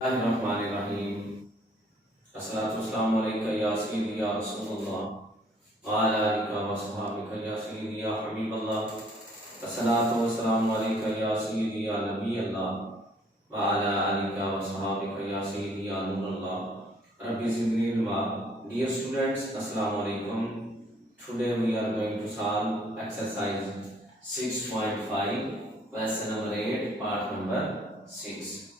Bismillahirrahmanirrahim. Assalatu wassalamu alayka ya sayyidi ya Rasulullah wa ala alika wa sahabika ya sayyidi ya Habiballah. Assalatu wassalamu alayka ya sayyidi ya Nabiyallah wa ala alika wa sahabika ya sayyidi ya Nurullah. Rabbi zidni ilma. Dear students, assalamu alaikum. Today we are going to solve exercise 6.5 question number 8 part number 6.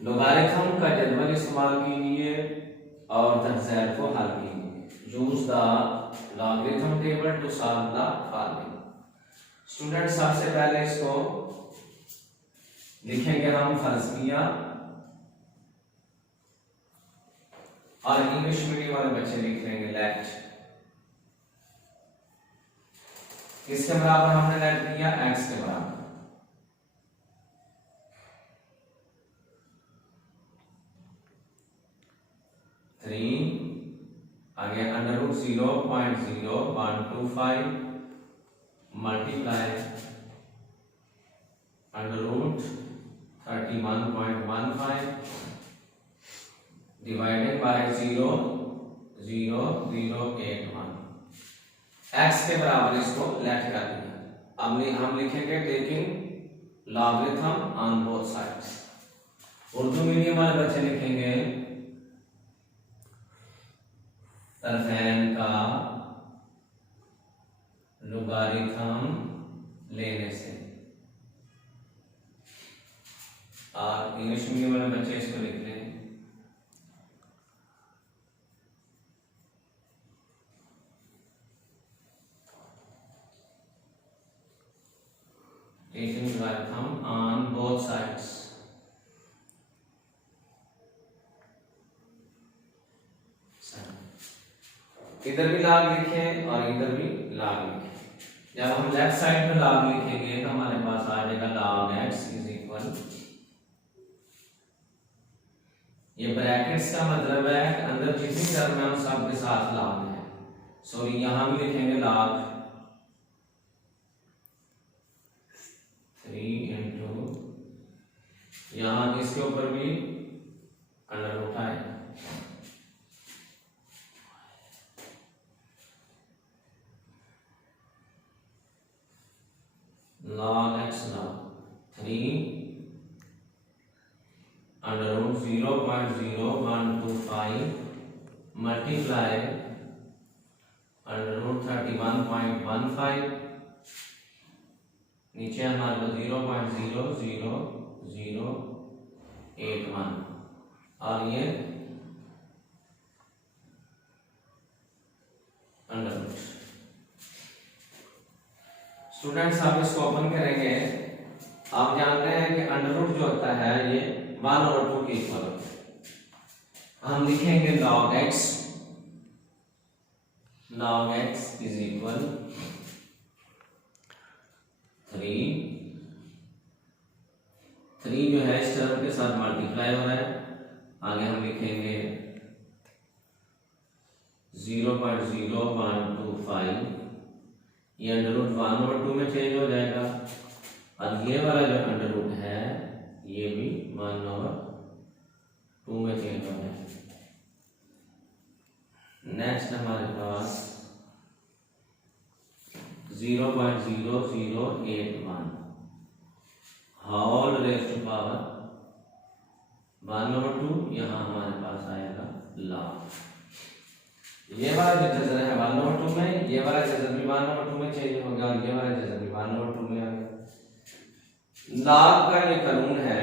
Logarithm का जदवल इस्तेमाल कीजिए और तहज़ीर को हल कीजिए। Use the logarithm table to solve the following. Student सबसे पहले इसको लिखेंगे हम फर्जिया, और इंग्लिश मीडियम वाले बच्चे लिख लेंगे लेट। किसके बराबर हमने लेट दिया? एक्स के बराबर। आगे under root 0.0125 multiply under root 31.15 divided by 0.0081। X के बराबर इसको लेट कर दिया। अब हम लिखेंगे taking logarithm on both sides. Urdu medium वाले बच्चे लिखेंगे तरफैन का लोगारिथम लेने से, और इंग्लिश मीडियम वाले बच्चे इसको लिख लें taking logarithm on both sides. इधर भी लॉग लिखें और इधर भी लॉग लिखें। जब हम लेफ्ट साइड में लॉग लिखेंगे तो हमारे पास आ जाएगा log x इज इक्वल, ये ब्रैकेट्स का मतलब है कि अंदर जितनी टर्म है उन सब के साथ log है। सॉरी यहां भी लिखेंगे log 3 इंटू, यहां इसके ऊपर भी अंडर रूट है, log x log 3 under root 0.0125 multiply under root 31.15, नीचे हमारे पास 0.00081, और ये अंडर रूट। स्टूडेंट्स आप इसको ओपन करेंगे, आप जानते हैं कि अंडर रूट जो होता है ये 1/2 के इक्वल होता है। हम लिखेंगे log x इज इक्वल 3 जो है इस टर्म के साथ मल्टीप्लाई हो रहा है। आगे हम लिखेंगे 0.0125, ये अंडर रूट 1/2 में चेंज हो जाएगा, और ये वाला जो अंडर रूट है ये भी 1/2 में चेंज हो जाएगा। नेक्स्ट हमारे पास 0.0081 होल रेज़ टू पावर 1/2, यहाँ हमारे पास आएगा log। ये वाला जो जजर है 1/2 में, ये वाला जजर भी 1/2 में चेंज हो गया, और ये वाला जजर भी 1/2 में आ गया। log का ये कानून है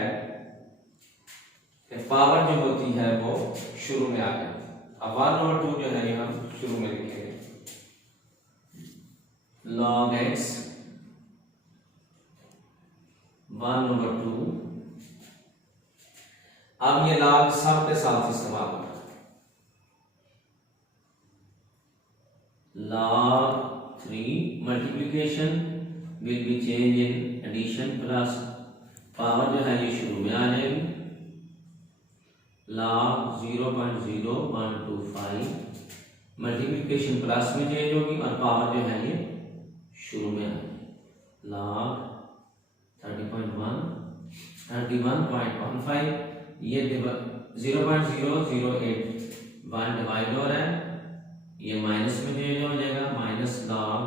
कि पावर जो होती है वो शुरू में आ गया। अब 1/2 जो है ये हम शुरू में लिखेंगे log x 1/2। अब ये log सब के साथ इस्तेमाल होगा। log 3 multiplication will be change in addition plus power जो है ये शुरू में आ जाएगी। log 0.0125 मल्टीप्लिकेशन प्लस में चेंज होगी, और पावर जो है ये शुरू में आ जाएगी। log 31.15 ये 0.008 1 डिवाइड हो रहा है, ये माइनस में चेंज हो जाएगा, माइनस लॉग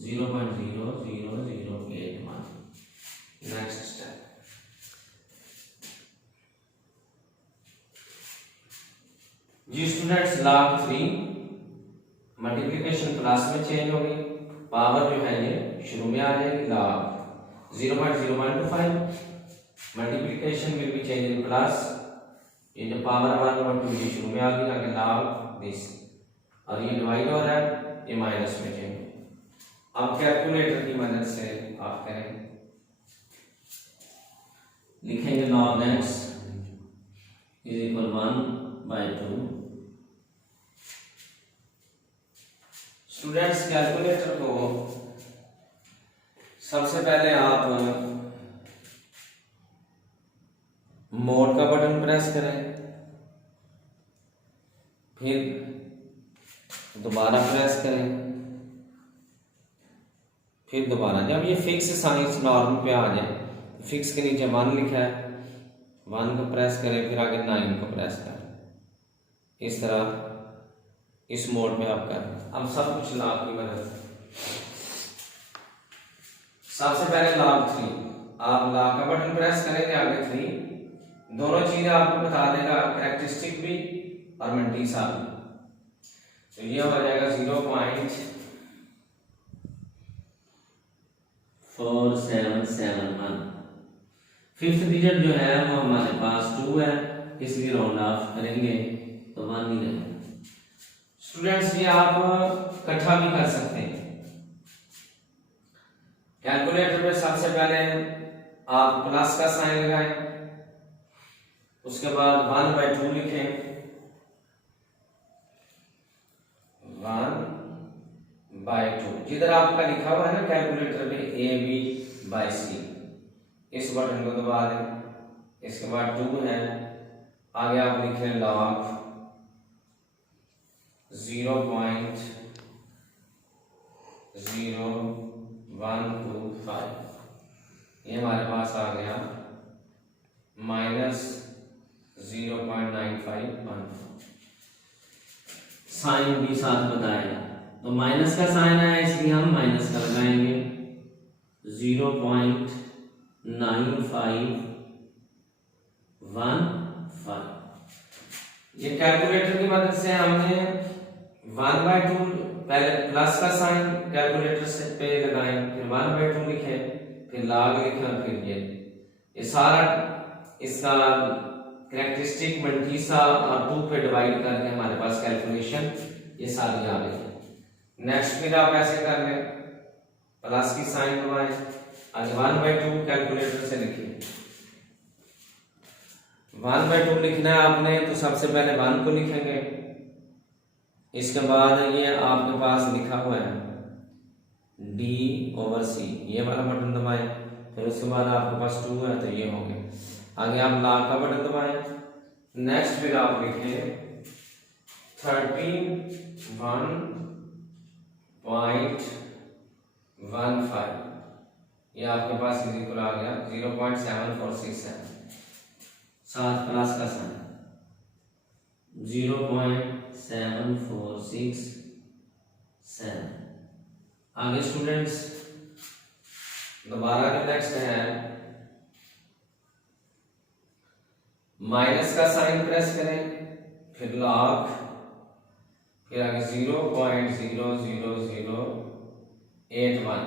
0.00081। नेक्स्ट स्टेप, जी स्टूडेंट्स log 3 मल्टीप्लिकेशन प्लस में चेंज हो गई, पावर जो है ये शुरू में आ जाएगी log 0.0125, multiplication will be change in plus, ये जो पावर 1/2 ये शुरू में आ गई, आगे log दिस, और ये डिवाइड हो रहा है, ये माइनस में चेंज। अब कैलकुलेटर की मदद से आप करें, लिखेंगे log x is equal 1/2। Students calculator को सबसे पहले आप मोड का बटन प्रेस करें, फिर दोबारा प्रेस करें, फिर दोबारा। जब ये फिक्स साइंस नॉर्म पे आ जाए, फिक्स के नीचे 1 लिखा है, 1 को प्रेस करें, फिर आगे 9 को प्रेस करें, इस तरह इस मोड में आप करें। अब सब कुछ लॉग की मदद से, सबसे पहले log 3, आप log का बटन प्रेस करेंगे, आगे 3, दोनों चीजें आपको बता देगा, कैरेक्टरिस्टिक भी और मंटीसा भी। तो ये हो जाएगा 0.4771। फिफ्थ डिजिट जो है वो हमारे पास 2 है, इसलिए राउंड ऑफ करेंगे तो 1 ही रहेगा। स्टूडेंट्स ये आप इकट्ठा भी कर सकते हैं। कैलकुलेटर में सबसे पहले आप प्लस का साइन लगाएं, उसके बाद 1/2 लिखें, 1/2 जिधर आपका लिखा हुआ है ना कैलकुलेटर में AB/C, इस बटन को दबा दें, इसके बाद 2 है, आगे आप लिखें log 0.0125, ये हमारे पास आ गया -0.9514। साइन भी साथ बताएगा, तो माइनस का साइन है इसलिए हम माइनस का लगाएंगे, 0.9515। ये कैलकुलेटर की मदद से हमने 1/2 पहले प्लस का साइन कैलकुलेटर से पे लगाए, फिर 1/2 लिखे, फिर log लिखा, फिर ये सारा इसका कैरेक्टरिस्टिक मंटीसा और 2 पे डिवाइड करके हमारे पास कैलकुलेशन ये सारी आ गई है। नेक्स्ट फिर आप ऐसे कर लें, प्लस की साइन दबाएं, आज 1/2 कैलकुलेटर से लिखिए, 1/2 लिखना है आपने, तो सबसे पहले 1 को लिखेंगे, इसके बाद ये आपके पास लिखा हुआ है D/C, ये वाला बटन दबाएं, फिर उसके बाद आपके पास 2 है तो ये हो गया, आगे आप log का बटन दबाएं, नेक्स्ट फिर आप लिखें 31.15, ये आपके पास इक्वल आ गया 0.7467, साथ प्लस का साइन 0.7467। आगे स्टूडेंट्स दोबारा जो नेक्स्ट है, माइनस का साइन प्रेस करें, फिर log, फिर आगे 0.00081,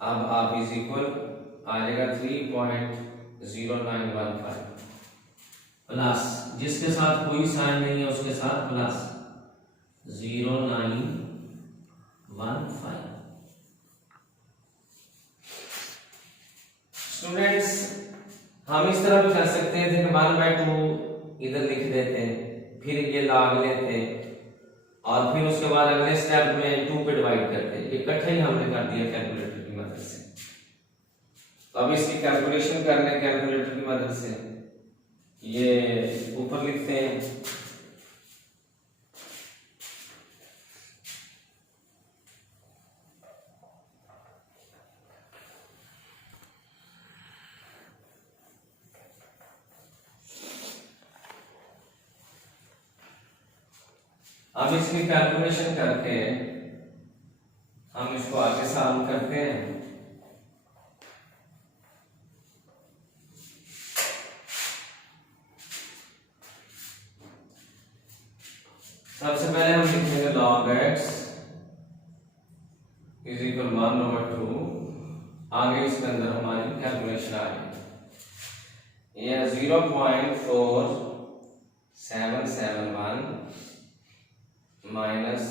अब आप इज इक्वल आ जाएगा 3.0915 प्लस, जिसके साथ कोई साइन नहीं है उसके साथ प्लस 0915। स्टूडेंट्स हम इस तरह भी कर सकते हैं, जैसे 1/2 इधर लिख देते हैं, फिर ये log लेते हैं, और फिर उसके बाद अगले स्टेप में 2 पे डिवाइड करते हैं। इकट्ठे ही हमने कर दिया कैलकुलेटर की मदद से। तो अब इसकी कैलकुलेशन करने कैलकुलेटर की मदद से ये ऊपर लिखते हैं, अब इसकी कैलकुलेशन करके हम इसको आगे सॉल्व करते हैं। सबसे पहले हम लिखेंगे log x इज इक्वल 1/2। आगे इसके अंदर हमारी कैलकुलेशन आ गई। यह 0.4771 माइनस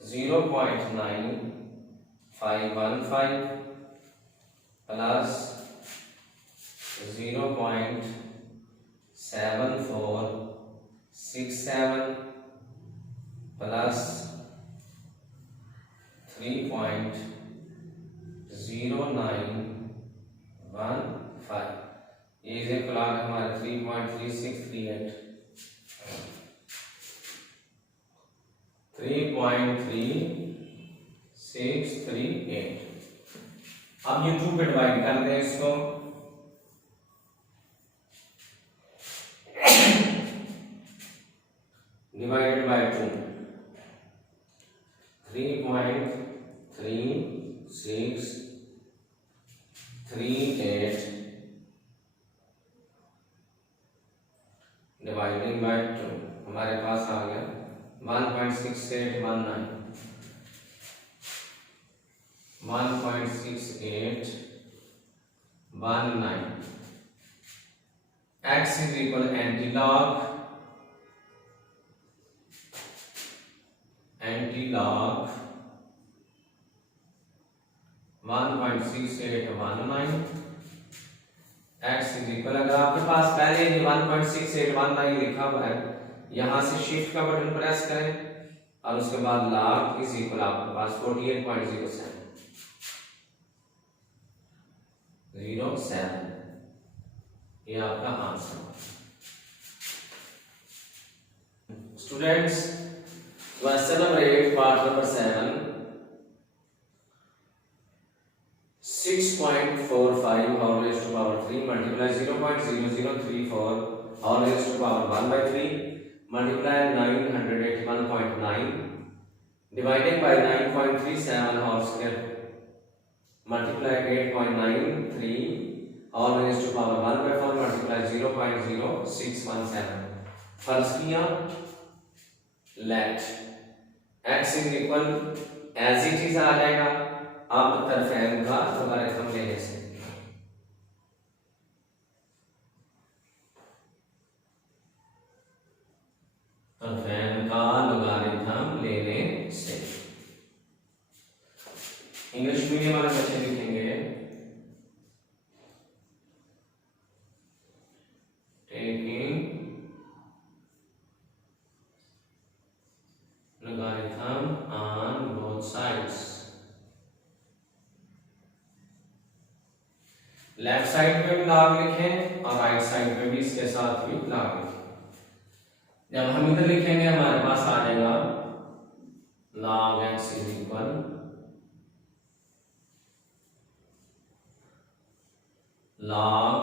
0.9515 प्लस 0.7467 प्लस 3.0915 ये इज इक्वल हमारे 3.3638 3.3638। अब ये 2 पे डिवाइड कर दें इसको। डिवाइडेड बाय 2 3.3638 डिवाइडिंग बाय 2 हमारे पास आ गया 1.6819 1.6819। x is equal antilog 1.6819। x is equal, अगर आपके पास पहले ही 1.6819 लिखा हुआ है, यहां से शिफ्ट का बटन प्रेस करें और उसके बाद log इज इक्वल आपके पास 48.07 ये आपका answer. Students, question number 8 part number 7 6.45 whole raised to power 3 multiply 0.0034 whole raised to power 1/3 multiply 981.9 divided by 9.37 whole square multiply 8.93 whole raised to power 1/4 multiply 0.0617। फर्ज किया, let x is equal as it is आ जाएगा। अब तरफेन का logarithm लेने से English medium वाले बच्चे लिखेंगे taking logarithm on both sides। Left side पे भी लॉग लिखें और राइट साइड पे भी इसके साथ भी लॉग लिखें। जब हम इधर लिखेंगे हमारे पास आ जाएगा log x is equal log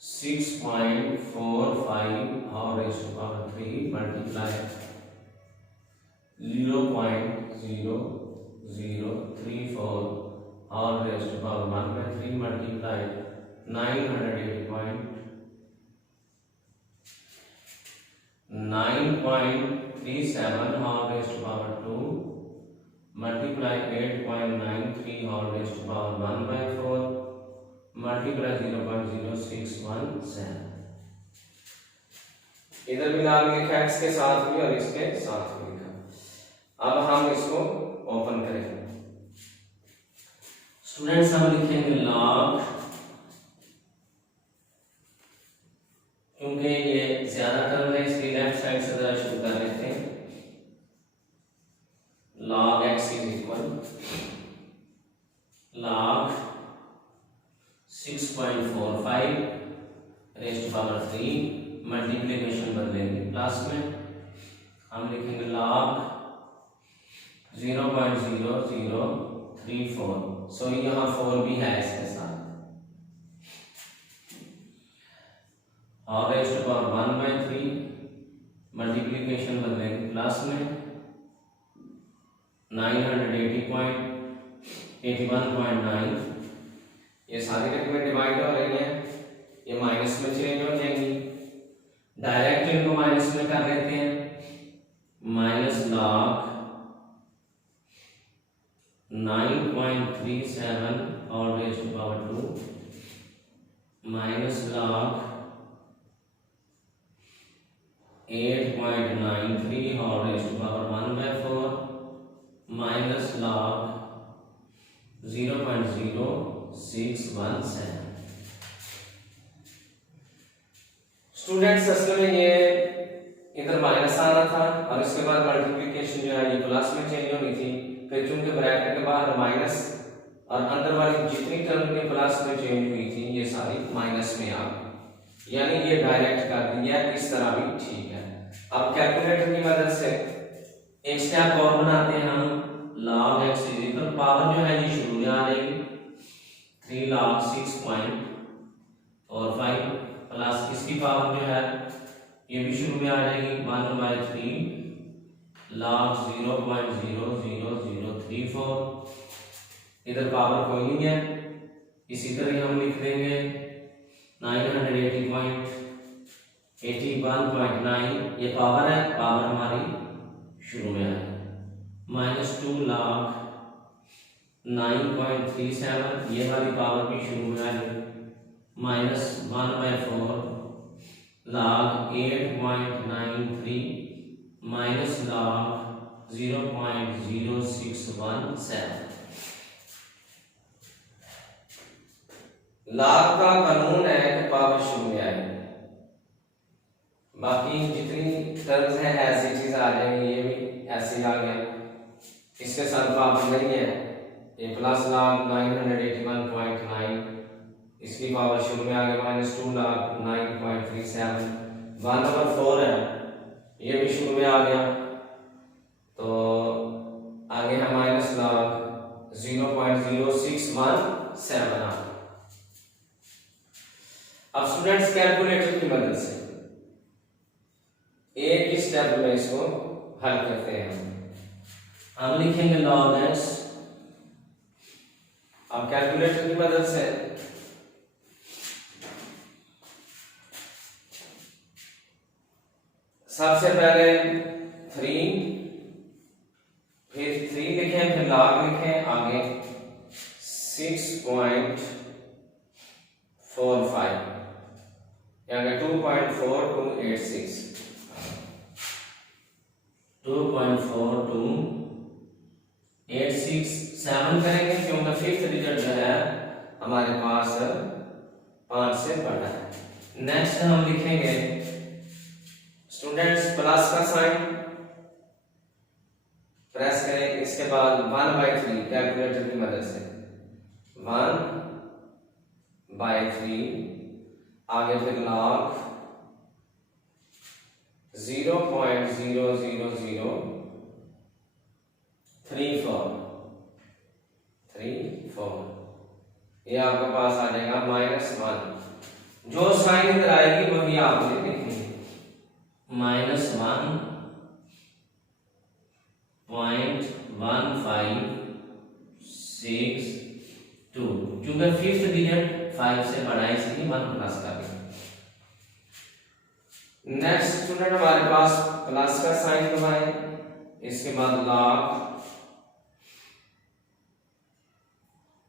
6.45 whole raised to power 3 multiply 0.0034 whole raised to power 1/3 multiply 937 whole raised to power 2 multiply 8.93 whole raised to power 1/4 multiply 0.0617। इधर भी लॉग लिखा x के साथ भी और इसके साथ भी लिखा। अब हम इसको ओपन करेंगे। स्टूडेंट्स हम लिखेंगे log, क्योंकि ये ज्यादा टर्म है इसलिए लेफ्ट साइड से जरा शुरू कर लेते हैं। log x is equal log 6.45 raised to power 3 multiplication बदलेंगे प्लस में हम लिखेंगे log 0.0034। सो यहाँ 4 भी है इसके साथ और raised to power 1/3 मल्टीप्लीकेशन बदलेंगे प्लस में 980.81.9 ये सारी रकमें डिवाइड हो रही हैं, ये माइनस में चेंज हो जाएंगी। डायरेक्ट इनको माइनस में कर लेते हैं, माइनस log 9.37 और raised to power 2 minus log 8.93 और raised to power 1/4 minus log 0.0617। Students असल में ये इधर माइनस आना था और इसके बाद मल्टीप्लिकेशन जो है ये प्लस में चेंज होनी थी, फिर चूंकि ब्रैकेट के बाहर माइनस और अंदर वाली जितनी टर्म के प्लस में चेंज हुई थी ये सारी माइनस में आ गई, यानी ये डायरेक्ट कर दिया, इस तरह भी ठीक है। अब कैलकुलेटर की मदद से एक स्टेप और बनाते हैं हम, log x इक्वल पावर जो है ये शुरू में आ जाएगी 3 log 6.45 प्लस इसकी पावर जो है ये भी शुरू में आ जाएगी 1/3 log 0.00034। इधर पावर कोई नहीं है, इसी तरह हम लिख देंगे 980.81.9 ये पावर है, पावर हमारी शुरू में है माइनस 2 log 9.37 ये वाली पावर भी शुरू में आ गई minus 1/4 log 8.93 minus log 0.0617। log का कानून है कि पावर शुरू में आए, बाकी जितनी टर्म्स हैं ऐसी चीज आ जाएंगी, ये भी ऐसे ही आ गया, इसके साथ पावर नहीं है, ये प्लस log 981.9 इसकी पावर शुरू में आ गया माइनस 2 log 9.37 1/4 है, ये भी शुरू में आ गया, तो आगे है माइनस log 0.0617 आ। अब स्टूडेंट्स कैलकुलेटर की मदद से एक ही स्टेप में इसको हल करते हैं। हम लिखेंगे log x, अब कैलकुलेटर की मदद से सबसे पहले 3 फिर 3 लिखें, फिर log लिखें, आगे 6.45 यानी 2.4286 2.4286 7 करेंगे क्योंकि फिफ्थ डिजिट जो है हमारे पास 5 से बड़ा है। नेक्स्ट हम लिखेंगे स्टूडेंट्स प्लस का साइन प्रेस करें, इसके बाद 1/3 कैलकुलेटर की मदद से 1/3 आगे फिर log 0.00034 ये आपके पास आ जाएगा -1, जो साइन इधर आएगी वही आपने लिखनी है -1.1562 क्योंकि फिफ्थ डिजिट 5 से बड़ा है इसलिए 1 प्लस का भी। नेक्स्ट स्टूडेंट हमारे पास प्लस का साइन लगाएं, इसके बाद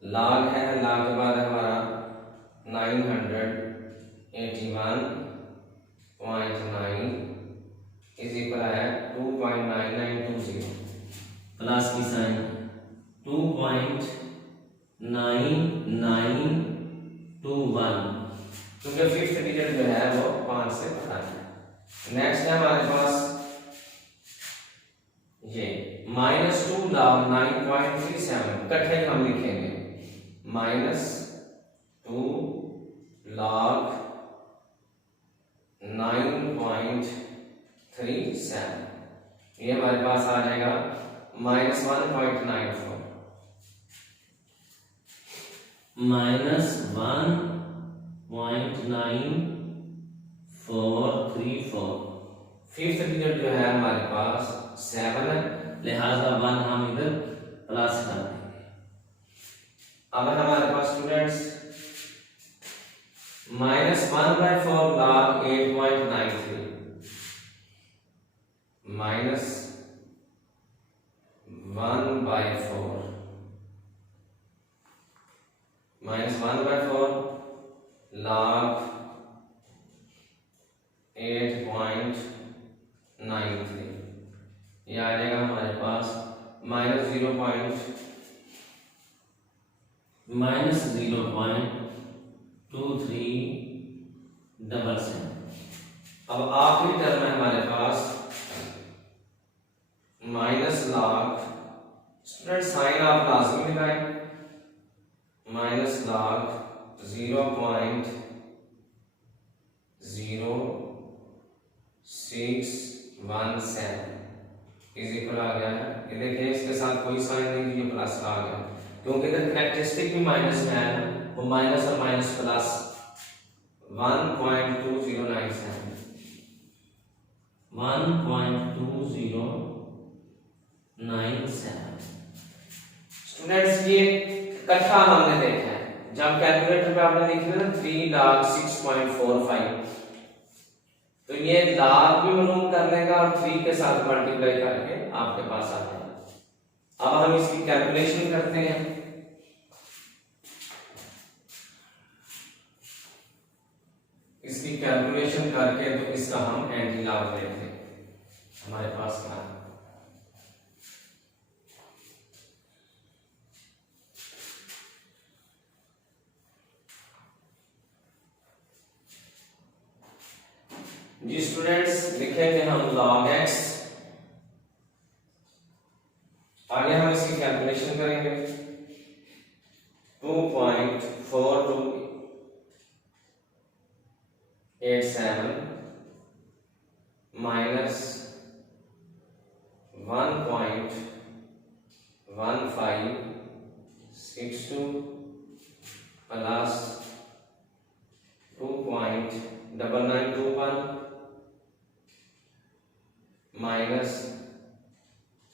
log है, log के बाद हमारा 981.9 इज इक्वल है 2.9920 प्लस की साइन 2.9921 क्योंकि फिफ्थ डिजिट जो है वो 5 से बड़ा है। नेक्स्ट है हमारे पास ये -2 log 9.37 इकट्ठे हम लिखेंगे -2 log 9.37 ये हमारे पास आ जाएगा -1.94 -1.9434 फिफ्थ डिजिट जो है हमारे पास 7 है, लिहाजा 1 हम इधर प्लस कर देंगे। अब हमारे पास स्टूडेंट्स -1/4 log 8.93 -1/4 -1/4 log 8.93 ये आ जाएगा हमारे पास -0.2377। अब आखिरी टर्म है हमारे पास माइनस लॉग, स्टूडेंट साइन आप लाजमी लगाएं, माइनस लॉग 0.0617 इज इक्वल आ गया है। ये देखिए इसके साथ कोई साइन नहीं, ये प्लस आ गया क्योंकि इधर कैरेक्टरिस्टिक भी माइनस में है, वो माइनस और माइनस प्लस 1.2097 1.2097। स्टूडेंट्स ये इकट्ठा हमने देखा है, जब कैलकुलेटर पे आपने लिखा ना 3,06.45 तो ये लाख भी मालूम कर लेगा और 3 के साथ मल्टीप्लाई करके आपके पास आ जाएगा। अब हम इसकी कैलकुलेशन करते हैं। इसकी कैलकुलेशन करके तो इसका हम एंटी लाभ देखते हैं हमारे पास क्या है। जी स्टूडेंट्स लिखेंगे हम log x, आगे हम इसकी कैलकुलेशन करेंगे 2.4287 माइनस 1.1562 प्लस 2.9921 माइनस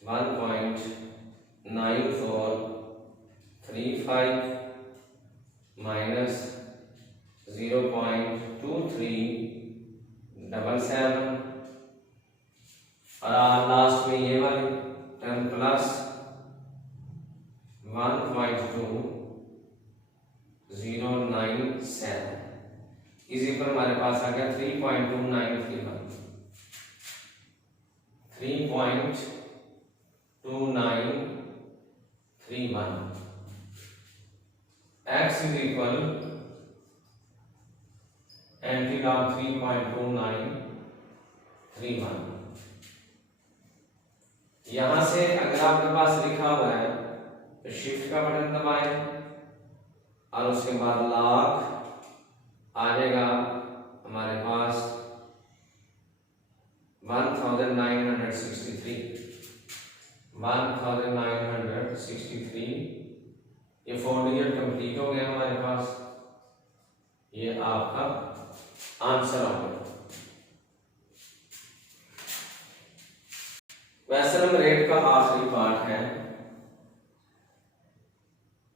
1.9435 माइनस 0.2377 और लास्ट में ये वाली टर्म प्लस 1.2097 इसी पर हमारे पास आ गया 3.2931 x is equal anti log 3.2931। यहां से अगर आपके पास लिखा हुआ है तो शिफ्ट का बटन दबाएं और उसके बाद लॉग आ जाएगा हमारे पास 1963 ये 4 डिजिट कंप्लीट हो गया हमारे पास। ये आपका आंसर हो गया। क्वेश्चन रेट का आखिरी पार्ट है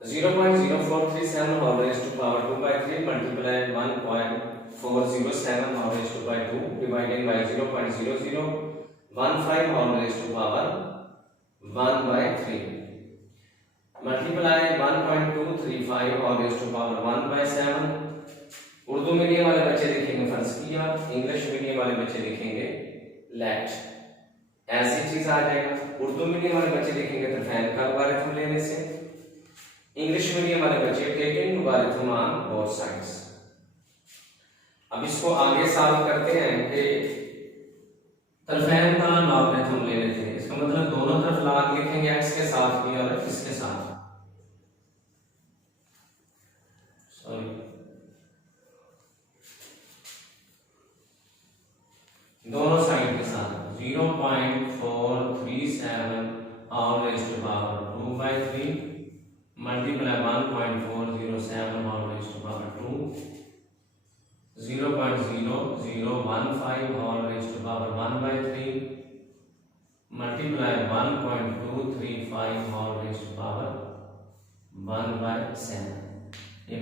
0.0437 whole raised to power 2/3 multiply 1.407 whole raised to by 2 divided by 0.0015 whole raised to power 1/3 multiply 1.235 whole raised to power 1/7। Urdu medium वाले बच्चे लिखेंगे फर्ज किया, इंग्लिश मीडियम वाले बच्चे लिखेंगे लेट, ऐसी चीज आ जाएगा। उर्दू मीडियम वाले बच्चे लिखेंगे तरफैन का लॉगरिथम लेने से, इंग्लिश मीडियम वाले बच्चे taking logarithm on both sides. अब इसको आगे सॉल्व करते हैं कि तरफैन का लॉगरिथम ले लेते हैं। इसका मतलब दोनों तरफ लॉग लिखेंगे x के साथ भी और इसके साथ, सॉरी दोनों साइड के साथ 0.437 और रेज़्ड टू पावर 2/3 मल्टीप्लाई 1.407 और raised to power 2 0.0015 whole raised to power 1/3 multiply 1.235 whole raised to power 1/7। ये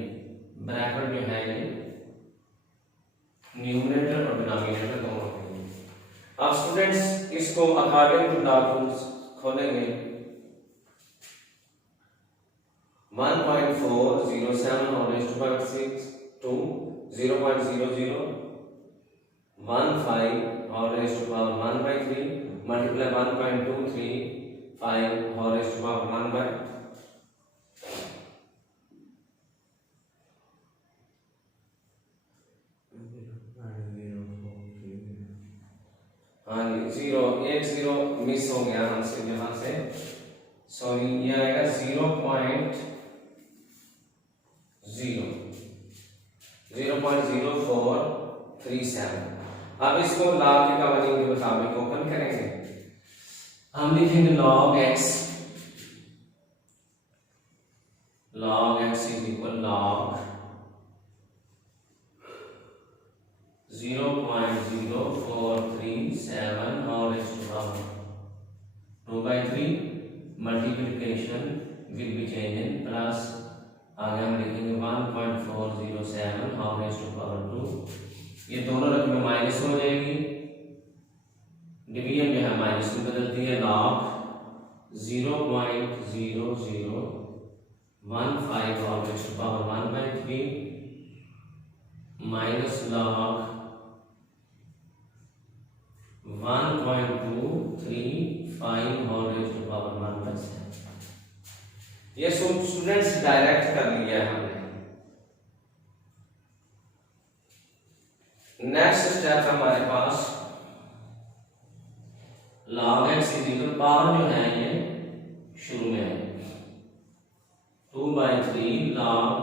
ब्रैकेट जो है ये न्यूमरेटर और डिनोमिनेटर दोनों के लिए। अब स्टूडेंट्स इसको अकॉर्डिंग टू डॉक्यूमेंट्स खोलेंगे। 1.407 whole raised to power 6 to 0.0015 whole raised to power 1/3 multiply 1.235 whole raised to power 1/। हाँ जी, एक जीरो मिस हो गया हमसे यहाँ से, सॉरी, ये आएगा 0.0437। अब इसको लॉग के कवानीन के मुताबिक ओपन करेंगे। हम लिखेंगे log x is equal log 0.0437 और raised to power 2/3 multiplication will be change in plus, आगे हम लिखेंगे 1.407 और raised to power 2। ये दोनों रकमें माइनस हो जाएगी, डिवीजन जो है माइनस में बदलती है। log 0.0015 और raised to power 1/3 minus log 1.235 और raised to power 1/7। ये स्टूडेंट्स डायरेक्ट कर लिया है हमने। नेक्स्ट स्टेप हमारे पास log x is equal, power जो है ये शुरू में है 2/3 log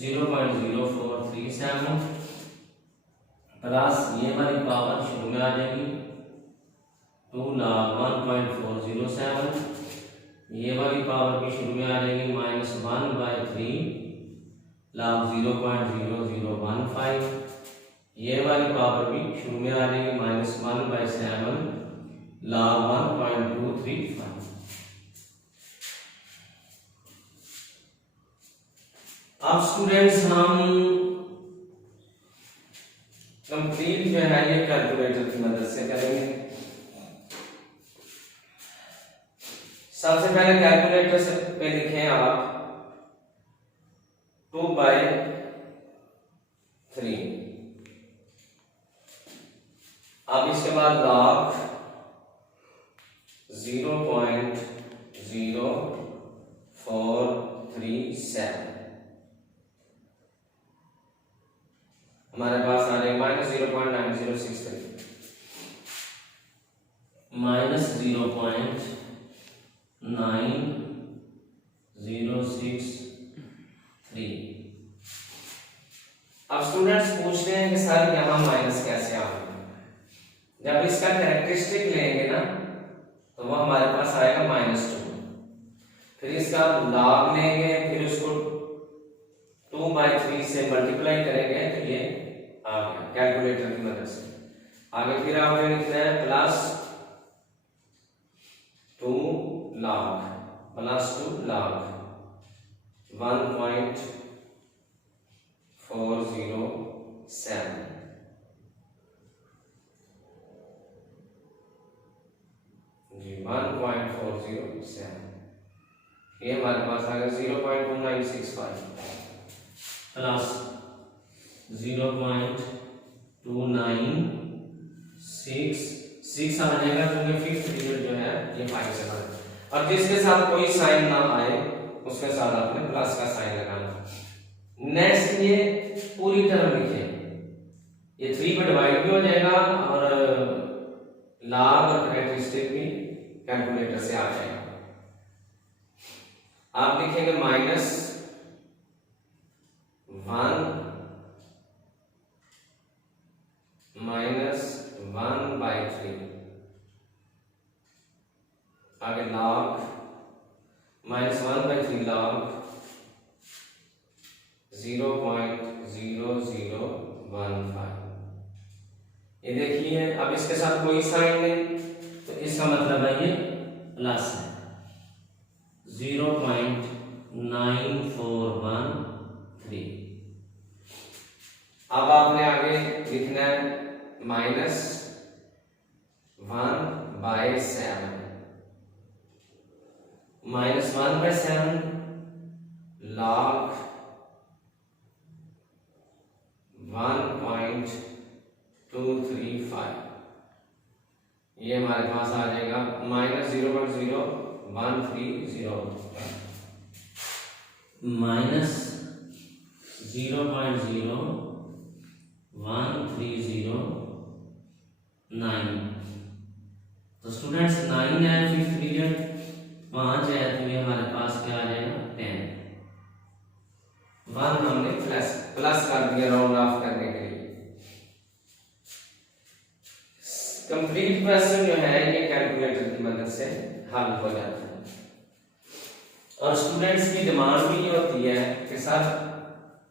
0.0437 प्लस ये वाली पावर शुरू में आ जाएगी 2 log 1.407, ये वाली पावर भी शुरू में आ जाएगी माइनस 1/3 log 0.0015, ये वाली पावर भी शुरू में आ जाएगी माइनस 1/7 log 1.235। अब स्टूडेंट्स हम कंप्लीट जो है ये कैलकुलेटर की मदद से करेंगे। सबसे पहले कैलकुलेटर से पे लिखें आप 2/3। अब इसके बाद log 0.0437 हमारे पास आ रहे माइनस 0.9063 माइनस 0.9063। अब स्टूडेंट्स पूछते हैं कि सर यहाँ माइनस कैसे आ रहा है। जब इसका कैरेक्टरिस्टिक लेंगे ना तो वो हमारे पास आएगा -2, फिर इसका log लेंगे, फिर उसको 2/3 से मल्टीप्लाई करेंगे तो ये आ गया कैलकुलेटर की मदद से। आगे फिर आपने लिखना है प्लस 2 log 1.407 जी 1.407, ये हमारे पास आ गया 0.2965 प्लस 0.2966 आ जाएगा, क्योंकि फिफ्थ डिजिट जो है ये 5 से बड़ा। और जिसके साथ कोई साइन ना आए उसके साथ आपने प्लस का साइन लगाना। नेक्स्ट ये पूरी तरह लिखे, ये 3 पे डिवाइड भी हो जाएगा और log और कैरेक्टरिस्टिक भी कैलकुलेटर से आ जाएगा। आप लिखेंगे -1/3 आगे log -1/3 log 0.001 भी है। अब इसके साथ कोई साइन नहीं तो इसका मतलब है ये प्लस है 0.9413। अब आपने आगे लिखना है -1/7 -1/7 log 1.235। ये हमारे पास आ जाएगा -0.0130 -0.01309। तो स्टूडेंट्स 9 है फिफ्थ डिजिट, 5 है तो ये हमारे पास क्या आ जाएगा 10। 1 हमने प्लस कर दिया राउंड ऑफ करने के लिए। कंप्लीट क्वेश्चन जो है ये कैलकुलेटर की मदद से हल हो जाता है। और स्टूडेंट्स की डिमांड भी ये होती है कि सर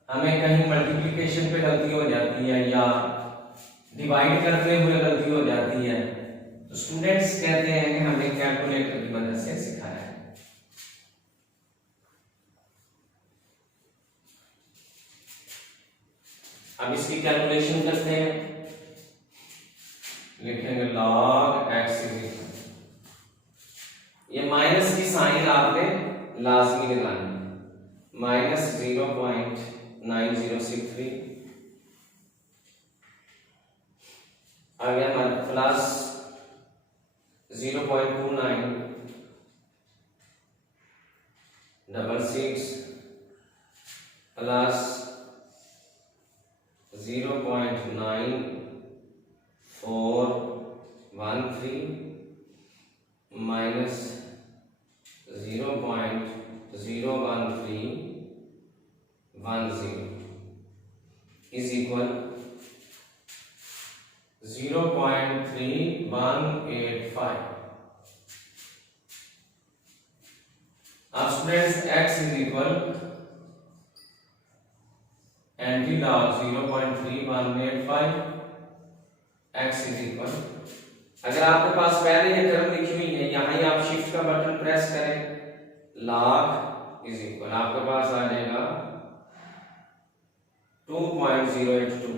हमें कहीं मल्टीप्लिकेशन पे गलती हो जाती है या डिवाइड करते हुए गलती हो जाती है, तो स्टूडेंट्स कहते हैं कि हमें कैलकुलेटर की मदद से सिखाया है। अब इसकी कैलकुलेशन करते हैं। लिखेंगे log x इक्वल, ये माइनस की साइन आपने लाजमी लगानी है, -0.9063 आ गया हमारे plus 0.2966 plus 0.9413 minus 0.01310 is equal 0.3185। अब students x is equal anti log 0.3185 x is equal, अगर आपके पास पहले ये टर्म लिखी हुई है यहां ही आप शिफ्ट का बटन प्रेस करें, log इज इक्वल आपके पास आ जाएगा 2.082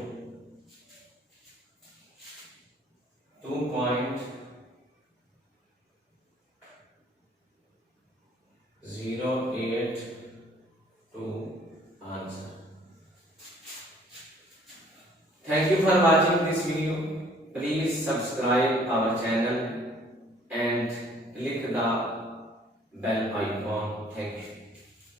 answer. Thank you for watching this video. Please subscribe our channel and click the bell icon. Thank you.